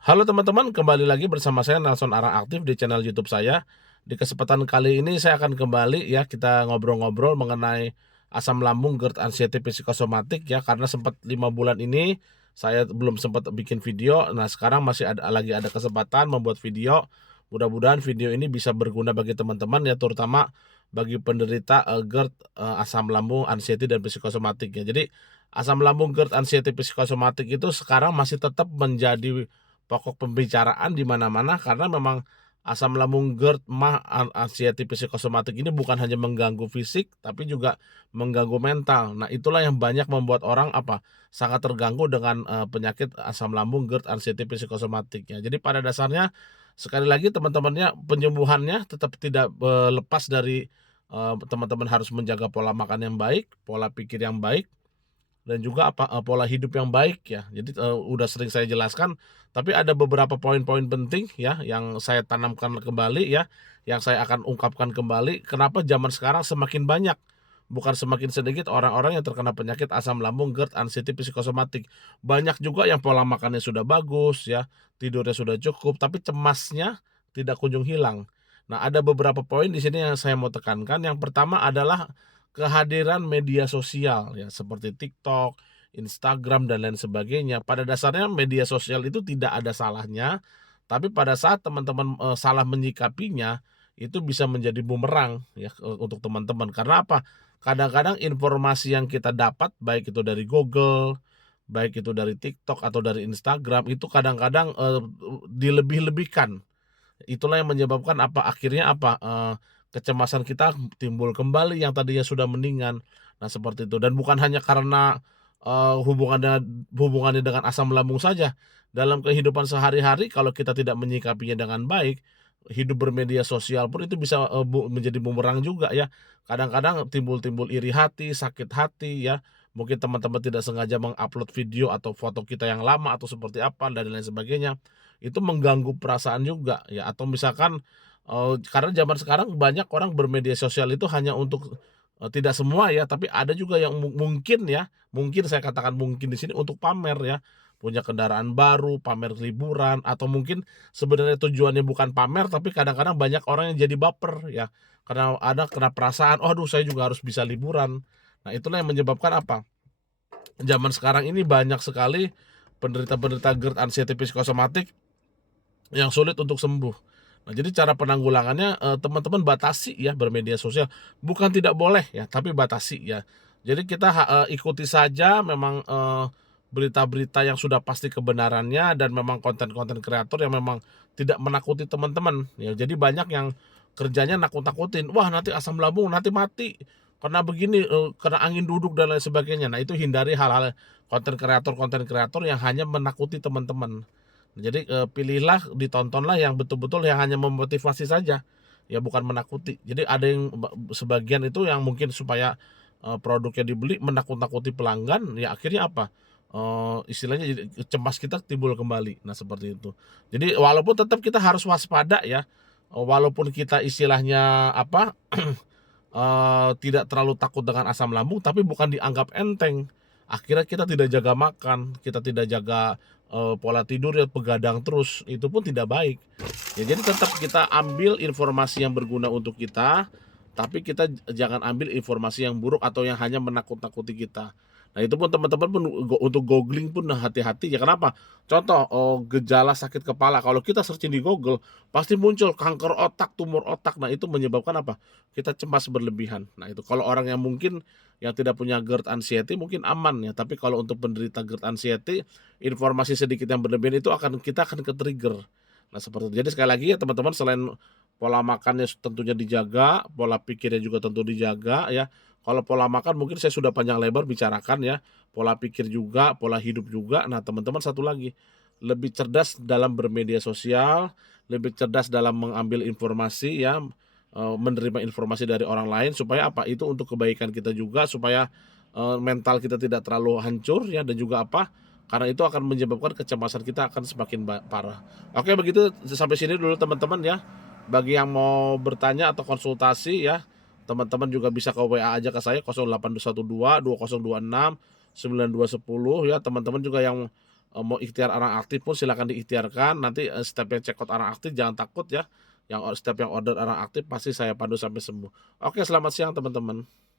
Halo teman-teman, kembali lagi bersama saya Nelson Arang Aktif di channel YouTube saya. Di kesempatan kali ini saya akan kembali ya kita ngobrol-ngobrol mengenai asam lambung, GERD, anxiety, psikosomatik ya karena sempat 5 bulan ini saya belum sempat bikin video. Nah sekarang masih lagi ada kesempatan membuat video. Mudah-mudahan video ini bisa berguna bagi teman-teman ya terutama bagi penderita GERD, asam lambung, anxiety dan psikosomatik ya. Jadi asam lambung, GERD, anxiety, psikosomatik itu sekarang masih tetap menjadi pokok pembicaraan di mana-mana karena memang asam lambung, GERD, MAH, anxiety, psikosomatik ini bukan hanya mengganggu fisik tapi juga mengganggu mental. Nah, itulah yang banyak membuat orang sangat terganggu dengan, penyakit asam lambung, GERD, anxiety, psikosomatik ya. Jadi pada dasarnya sekali lagi teman-temannya penyembuhannya tetap tidak, lepas dari, teman-teman harus menjaga pola makan yang baik, pola pikir yang baik, dan juga pola hidup yang baik ya. Jadi, udah sering saya jelaskan, tapi ada beberapa poin-poin penting ya yang saya tanamkan kembali ya, yang saya akan ungkapkan kembali kenapa zaman sekarang semakin banyak, bukan semakin sedikit orang-orang yang terkena penyakit asam lambung, GERD, anxiety, psikosomatik. Banyak juga yang pola makannya sudah bagus ya, tidurnya sudah cukup, tapi cemasnya tidak kunjung hilang. Nah, ada beberapa poin di sini yang saya mau tekankan. Yang pertama adalah kehadiran media sosial ya seperti TikTok, Instagram, dan lain sebagainya. Pada dasarnya media sosial itu tidak ada salahnya, tapi pada saat teman-teman, salah menyikapinya, itu bisa menjadi bumerang ya, untuk teman-teman. Karena apa? Kadang-kadang informasi yang kita dapat baik itu dari Google, baik itu dari TikTok atau dari Instagram, itu kadang-kadang, dilebih-lebihkan. Itulah yang menyebabkan akhirnya kecemasan kita timbul kembali yang tadinya sudah mendingan. Nah seperti itu dan bukan hanya karena, hubungannya dengan asam lambung saja. Dalam kehidupan sehari-hari kalau kita tidak menyikapinya dengan baik, hidup bermedia sosial pun itu bisa, menjadi bumerang juga ya. Kadang-kadang timbul-timbul iri hati, sakit hati ya, mungkin teman-teman tidak sengaja mengupload video atau foto kita yang lama atau seperti apa dan lain sebagainya. Itu mengganggu perasaan juga ya atau misalkan, karena zaman sekarang banyak orang bermedia sosial itu hanya untuk, tidak semua ya, tapi ada juga yang mungkin ya, mungkin saya katakan mungkin di sini untuk pamer ya, punya kendaraan baru, pamer liburan, atau mungkin sebenarnya tujuannya bukan pamer, tapi kadang-kadang banyak orang yang jadi baper ya, karena kena perasaan, "Oh aduh saya juga harus bisa liburan." Nah itulah yang menyebabkan zaman sekarang ini banyak sekali penderita-penderita GERD, anxiety, psikosomatik yang sulit untuk sembuh. Nah, jadi cara penanggulangannya, teman-teman batasi ya bermedia sosial. Bukan tidak boleh ya, tapi batasi ya. Jadi kita ikuti saja memang, berita-berita yang sudah pasti kebenarannya dan memang konten-konten kreator yang memang tidak menakuti teman-teman, ya. Jadi banyak yang kerjanya nakut-nakutin, "Wah, nanti asam lambung, nanti mati, kena begini, kena angin duduk," dan lain sebagainya. Nah, itu hindari hal-hal konten kreator yang hanya menakuti teman-teman. Jadi, pilihlah, ditontonlah yang betul-betul yang hanya memotivasi saja, ya bukan menakuti. Jadi ada yang sebagian itu yang mungkin supaya, produknya dibeli menakut-nakuti pelanggan, ya akhirnya istilahnya jadi cemas kita timbul kembali. Nah seperti itu. Jadi walaupun tetap kita harus waspada ya, walaupun kita istilahnya tidak terlalu takut dengan asam lambung, tapi bukan dianggap enteng. Akhirnya kita tidak jaga makan, kita tidak jaga, pola tidur ya begadang terus, itu pun tidak baik. Ya jadi tetap kita ambil informasi yang berguna untuk kita, tapi kita jangan ambil informasi yang buruk atau yang hanya menakut-nakuti kita. Nah itu pun teman-teman pun untuk googling pun hati-hati ya, kenapa? Contoh, gejala sakit kepala, kalau kita searching di Google, pasti muncul kanker otak, tumor otak, nah itu menyebabkan kita cemas berlebihan. Nah itu kalau orang yang mungkin yang tidak punya GERD anxiety mungkin aman ya, tapi kalau untuk penderita GERD anxiety, informasi sedikit yang berlebihan itu kita akan ke-trigger. Nah seperti itu. Jadi sekali lagi ya teman-teman selain pola makannya tentunya dijaga, pola pikirnya juga tentu dijaga ya. Kalau pola makan mungkin saya sudah panjang lebar bicarakan ya, pola pikir juga, pola hidup juga. Nah teman-teman satu lagi, lebih cerdas dalam bermedia sosial, lebih cerdas dalam mengambil informasi ya, menerima informasi dari orang lain supaya itu untuk kebaikan kita juga supaya, mental kita tidak terlalu hancur ya dan juga karena itu akan menyebabkan kecemasan kita akan semakin parah. Oke begitu sampai sini dulu teman-teman ya. Bagi yang mau bertanya atau konsultasi ya, teman-teman juga bisa ke WA aja ke saya 0812 2026 9210 ya. Teman-teman juga yang mau ikhtiar arang aktif pun silakan diikhtiarkan, nanti, step yang check out arang aktif jangan takut ya, step yang order arang aktif pasti saya pandu sampai sembuh. Oke, selamat siang teman-teman.